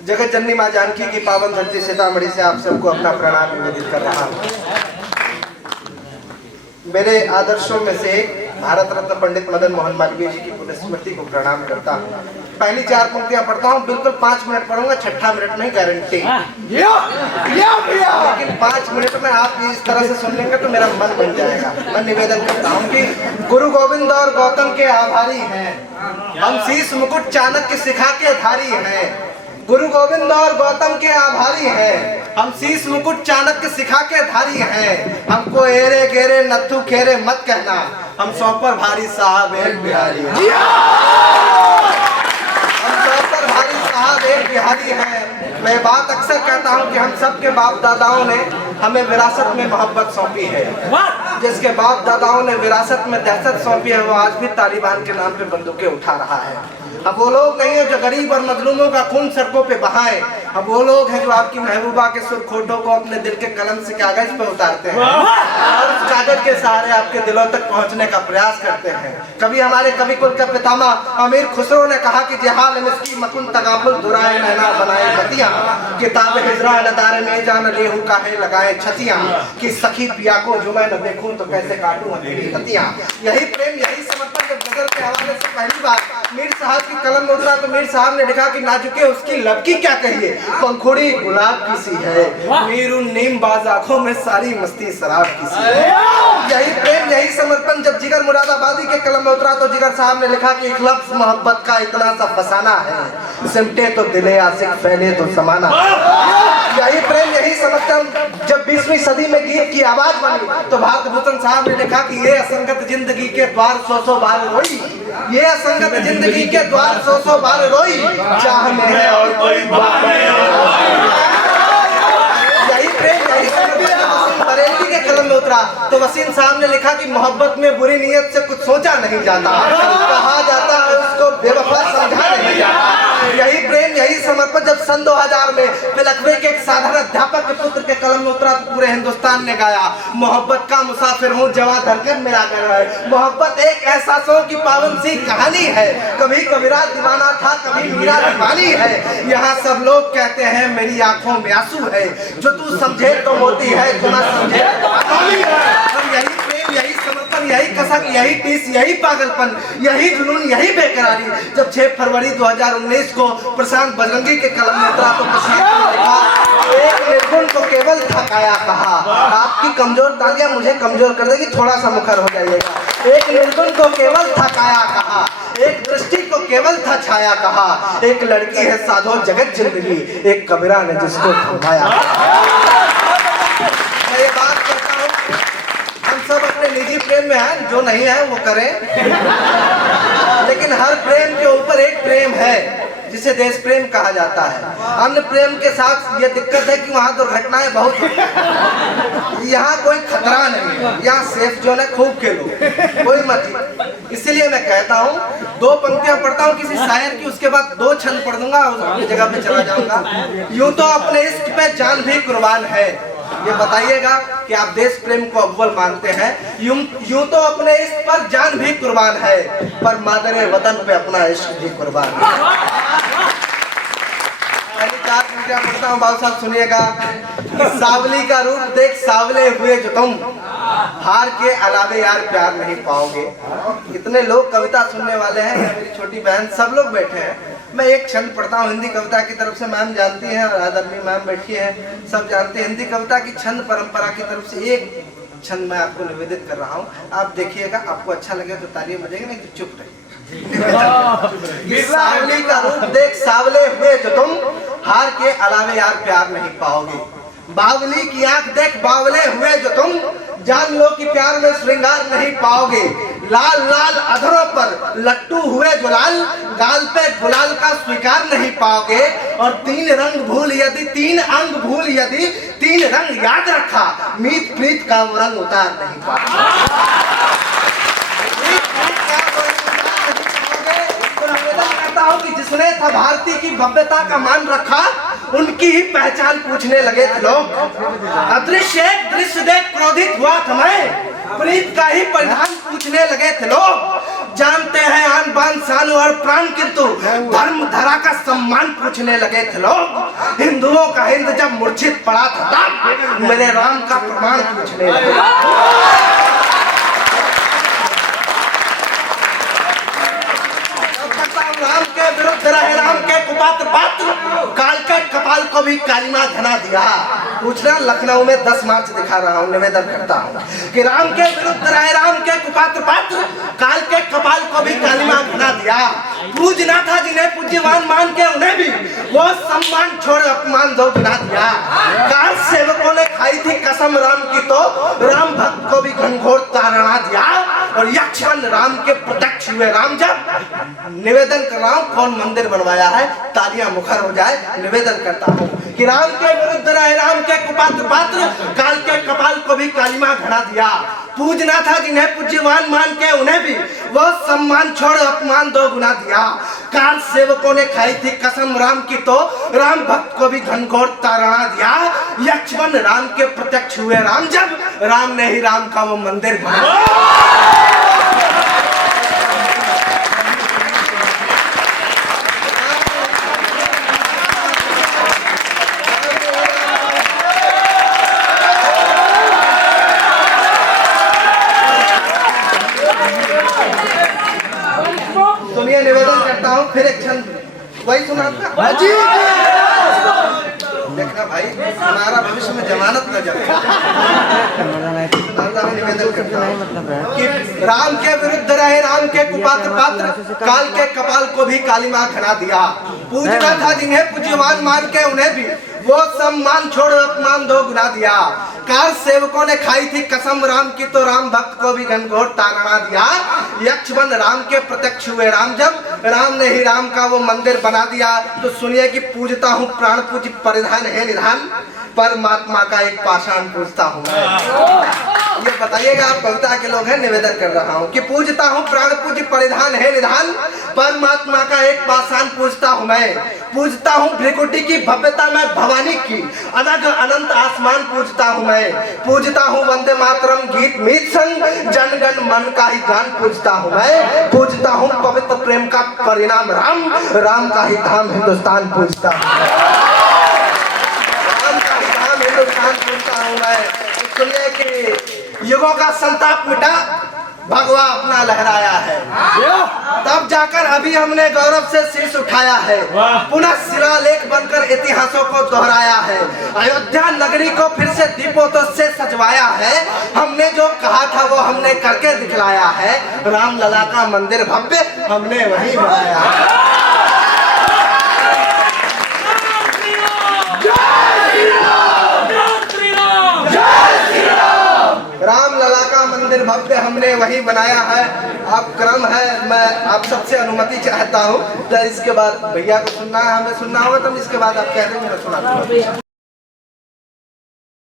जगत जननी माँ जानकी की पावन धरती सीतामढ़ी से आप सबको अपना प्रणाम निवेदित कर रहा हूँ। मेरे आदर्शों में से भारत रत्न पंडित मदन मोहन मालवीय जी की पुण्य स्मृति को प्रणाम करता हूँ। पहली 4 पंक्तियां पढ़ता हूँ, बिल्कुल 5 मिनट पढ़ूंगा, छठा मिनट नहीं गारंटी। लेकिन 5 मिनट में आप इस तरह से सुन लेंगे तो मेरा मन बन जाएगा। मैं निवेदन करता हूँ कि गुरु गोविंद और गौतम के आभारी हैं हम, शीश मुकुट चाणक्य सिखा के धारी हैं। गुरु गोविंद और गौतम के आभारी हैं हम, शीश मुकुट चाणक्य सिखा के धारी हैं। हमको एरे गेरे नत्थु खेरे मत कहना, हम सौ पर भारी साहब एक बिहारी हैं। हम सौ पर भारी साहब एक बिहारी हैं। मैं बात अक्सर कहता हूं कि हम सबके बाप दादाओं ने हमें विरासत में मोहब्बत सौंपी है। जिसके बाप दादाओं ने विरासत में दहशत सौंपी है वो आज भी तालिबान के नाम पे बंदूकें उठा रहा है। अब वो लोग नहीं है जो गरीब और मजलूमों का खून सड़कों पे बहाए। अब वो लोग हैं जो आपकी महबूबा के सुरखोटों को अपने दिल के कलम से कागज पे उतारते हैं और उस कागज के सहारे आपके दिलों तक पहुंचने का प्रयास करते हैं। कभी हमारे कवि कुल का पितामह अमीर खुसरो ने कहा कि जहाल मिस्की मकुन तगाफुल दुराए नैना बनाए बतियां, किताब हिजरा नदारे में जान लेहू का है लगाए छतियां, कि सखी पिया को जो मैं न देखूं तो कैसे काटूं अंधेरी रतियां। यही प्रेम यही समर्पण जब गजल के हवाले से पहली बार मीर साहब की कलम में उतरा तो मीर साहब ने लिखा कि नाजुके उसकी लबकी क्या कहिए, पंखुड़ी गुलाब की सी है, मीरू नीम बाज आंखों में सारी मस्ती शराब की सी है। यही प्रेम यही समर्पण जब जिगर मुरादाबादी के कलम में उतरा तो जिगर साहब ने लिखा कि एक लफ्ज मोहब्बत का इतना सा फसाना है, सिमटे तो दिले आशिक फैले तो समाना। यही प्रेम यही समर्पण जब 20वीं सदी में गीत की आवाज बनी तो भारत भूषण साहब ने लिखा कि ये असंगत जिंदगी के द्वार 100 बार रोई, ये असंगत जिंदगी के द्वार 100 बार रोई, चाह में है और कोई बात नहीं। यही प्रेम यही समर्पण बरेली के कलम में उतरा तो वसीम साहब ने लिखा कि मोहब्बत में बुरी नीयत से कुछ सोचा नहीं जाता, कहा जाता है उसको बेवफा समझा नहीं जाता। यही प्रेम यही समर्पण जब सन 2000 में पिलखवे के एक साधारण अध्यापक के पुत्र के कलम में उतरा तो पूरे हिंदुस्तान ने गाया, मोहब्बत का मुसाफिर हूँ जवां धड़कन मेरा घर है। मोहब्बत एक एहसासों की पावन सी कहानी है, कभी कबीरा दीवाना था कभी मीरा दीवानी है। यहाँ सब लोग कहते हैं मेरी आंखों में आंसू है, जो तू समझे तो मोती है जो ना समझे तो अकाली है। हम यही प्रेम यही समर्पण यही कसक यही टीस यही पागलपन यही जुनून यही बेकरारी जब 6 फरवरी 2019 को प्रशांत बजरंगी के कलम में उतरा तो प्रशांत ने लिखा, एक निर्गुण को केवल थकाया कहा, आपकी कमजोर तालियां मुझे कमजोर कर देगी, थोड़ा सा मुखर हो जाइएगा। एक निर्गुण को केवल थकाया कहा, एक दृष्टि को केवल था छाया कहा, एक लड़की है साधो जगत जिंदगी, एक कबीरा ने जिसको थमाया। मैं ये बात करता हूँ हम सब अपने निजी प्रेम में हैं, जो नहीं है वो करें, लेकिन हर प्रेम के ऊपर एक प्रेम है जिसे देश प्रेम कहा जाता है। अन्य प्रेम के साथ ये दिक्कत है कि वहाँ दुर्घटनाएं बहुत होती हैं, यहाँ कोई खतरा नहीं, यहाँ सेफ जोन है, खूब खेलो कोई मत। इसीलिए मैं कहता हूँ 2 पंक्तियां पढ़ता हूँ किसी शायर की, उसके बाद 2 छंद पढ़ दूंगा उस अपनी जगह पे चला जाऊंगा। यूं तो अपने इश्क पे जान भी कुर्बान है, ये बताइएगा कि आप देश प्रेम को अव्वल मानते हैं। यूं तो अपने इश्क पर जान भी कुर्बान है, पर मादरे वतन पे अपना इश्क भी कुर्बान है। पढ़ता हूँ बाबू साहब सुनिएगा, सावली का रूप देख सावले हुए जो तुम, हार के अलावे यार प्यार नहीं पाओगे। इतने लोग कविता सुनने वाले हैं, मेरी छोटी बहन सब लोग बैठे हैं। मैं एक छंद पढ़ता हूँ हिंदी कविता की तरफ से, मैम जानती हैं और आदरणीय मैम बैठी हैं, सब जानते हैं। हिंदी कविता की छंद परंपरा की तरफ से एक छंद मैं आपको निवेदित कर रहा हूँ, आप देखिएगा, आपको अच्छा लगे तो तालियां बजेगी, नहीं तो चुप रहिए। सावली का रूप देख सावले हुए जो तुम, हार के अलावे यार प्यार नहीं पाओगे। बावली की आंख देख बावले हुए जो तुम, जान लो कि प्यार में श्रृंगार नहीं पाओगे। लाल लाल अधरों पर लट्टू हुए जो लाल, गाल पे गुलाल का स्वीकार नहीं पाओगे। और 3 रंग भूल यदि 3 अंग भूल यदि 3 रंग याद रखा, मीत प्रीत का वो रंग उतार नहीं पाओगे। कि जिसने था भारती की भव्यता का मान रखा, उनकी ही पहचान पूछने लगे थे लोग। अदृश्य एक दृश्य देख क्रोधित हुआ था मैं, प्रीत का ही परिधान पूछने लगे थे लोग। जानते हैं आन बान शान और प्राण, किंतु धर्म धरा का सम्मान पूछने लगे थे लोग। हिंदुओं का हिंद जब मूर्छित पड़ा था तब मेरे राम का प्रमाण पूछने लगे। राम के विरुद्ध रहे राम के कुपात्र पात्र, काल के कपाल को भी कालिमा घना दिया। पूछना लखनऊ में 10 मार्च दिखा रहा हूँ, निवेदन करता हूँ कि राम के विरुद्ध रहे राम के कुपात्र पात्र, काल के कपाल को भी कालिमा घना दिया। पूजना था जिन्हें पूज्यवान मान के उन्हें भी वो सम्मान छोड़ अपमान दो गिना दिया। काल सेवकों ने खाई थी कसम राम की तो राम भक्त को भी घनघोर ताड़ना दिया। और यक्षवन राम के प्रत्यक्ष हुए राम जब निवेदन कर रहा हूँ कौन मंदिर बनवाया है, तालियां मुखर हो जाए। निवेदन करता हूँ कि राम के विरुद्ध रहे राम के कुपात्र पात्र, काल के कपाल को भी कालिमा घड़ा दिया। पूजना था जिन्हें पूज्यवान मान के उन्हें भी वो सम्मान छोड़ अपमान दो गुना दिया। काल सेवकों ने खाई थी कसम राम की तो राम भक्त को भी घनघोर ताड़ना दिया। यक्षवन राम के प्रत्यक्ष हुए राम जब राम ने ही राम का वो मंदिर बनाया। सुनिए निवेदन करता हूँ फिर एक क्षण वही सुना देखना भाई, हमारा भविष्य में जमानत न जाए। निवेदन करता हूँ कि राम के विरुद्ध रहे राम के कुपात्र पात्र, काल के कपाल को भी कालिमा घना दिया। पूजना था जिन्हें पूज्यवान मान के उन्हें भी वो सम्मान छोड़ अपमान दो गुना दिया। काल सेवकों ने खाई थी कसम राम की तो राम भक्त को भी घनघोर ताड़ना दिया। यक्षवन राम के प्रत्यक्ष हुए राम जब राम ने ही राम का वो मंदिर बना दिया। तो सुनिए कि पूजता हूँ प्राण पूज परिधान है निधान, परमात्मा का एक पाषाण पूजता हूँ मैं। ये बताइएगा आप कविता के लोग हैं, निवेदन कर रहा हूँ कि पूजता हूँ प्राण पूज परिधान है निधान, परमात्मा का एक पाषाण पूजता हूँ मैं। पूजता हूँ भृकुटी की भव्यता में भवानी की, अनग अनंत आसमान पूजता हूँ मैं। पूजता हूँ वंदे मातरम गीत मीत संग, जनगण मन का ही गान पूजता हूँ मैं। पूजता हूँ पवित्र प्रेम का परिणाम राम, राम का ही धाम हिंदुस्तान पूजता हूँ, राम का ही धाम हिंदुस्तान पूजता हूँ मैं। सुनिए कि युगों का संताप मिटा भगवा अपना लहराया है, तब जाकर अभी हमने गौरव से शीश उठाया है। पुनः शिलालेख बनकर इतिहासों को दोहराया है। अयोध्या नगरी को फिर से दीपों से सजवाया है। हमने जो कहा था वो हमने करके दिखलाया है। राम लला का मंदिर भव्य हमने वहीं बनाया है। राम लला का मंदिर भव्य हमने वही बनाया है। अब क्रम है, मैं आप सबसे अनुमति चाहता हूँ। तो इसके बाद भैया को सुनना है, हमें सुनना होगा, तब इसके बाद आप कह देंगे मैं सुना दूंगा।